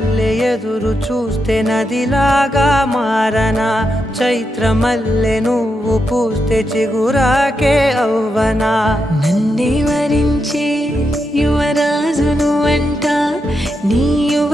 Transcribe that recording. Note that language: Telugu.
మల్లె ఎదురు చూస్తే నదిలాగా మారనా, చైత్ర మల్లె నువ్వు పూస్తే చిగురాకే అవ్వనా. నన్నే వరించే యువరాజును అంట నీ యువ